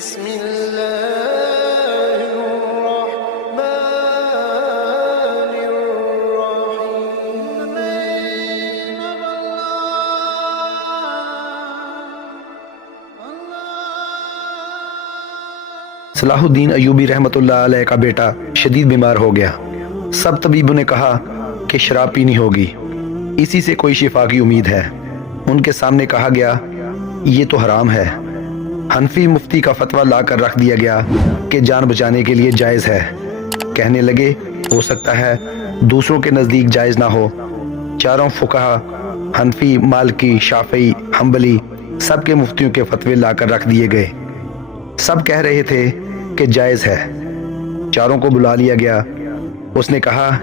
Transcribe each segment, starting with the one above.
بسم الله الرحمن الرحيم. صلاح الدین ایوبی رحمۃ اللہ علیہ کا بیٹا شدید بیمار ہو گیا۔ سب طبیبوں نے کہا کہ شراب پینی ہوگی، اسی سے کوئی شفا کی امید ہے۔ ان کے سامنے کہا گیا یہ تو حرام ہے۔ حنفی مفتی کا فتویٰ لا کر رکھ دیا گیا کہ جان بچانے کے لیے جائز ہے۔ کہنے لگے ہو سکتا ہے دوسروں کے نزدیک جائز نہ ہو۔ چاروں فقہا حنفی، مالکی، شافعی، حنبلی سب کے مفتیوں کے فتوے لا کر رکھ دیے گئے۔ سب کہہ رہے تھے کہ جائز ہے۔ چاروں کو بلا لیا گیا۔ اس نے کہا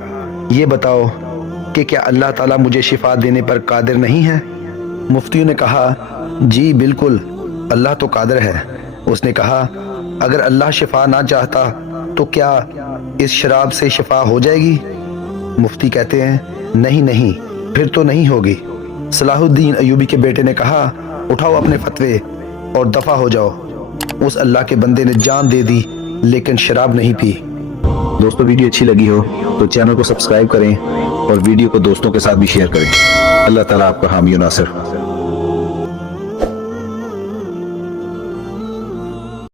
یہ بتاؤ کہ کیا اللہ تعالیٰ مجھے شفا دینے پر قادر نہیں ہے؟ مفتیوں نے کہا جی بالکل، اللہ تو قادر ہے۔ اس نے کہا اگر اللہ شفا نہ چاہتا تو کیا اس شراب سے شفا ہو جائے گی؟ مفتی کہتے ہیں نہیں، پھر تو نہیں ہوگی۔ صلاح الدین ایوبی کے بیٹے نے کہا اٹھاؤ اپنے فتوے اور دفع ہو جاؤ۔ اس اللہ کے بندے نے جان دے دی لیکن شراب نہیں پی۔ دوستو ویڈیو اچھی لگی ہو تو چینل کو سبسکرائب کریں اور ویڈیو کو دوستوں کے ساتھ بھی شیئر کریں۔ اللہ تعالیٰ آپ کا حامی و ناصر۔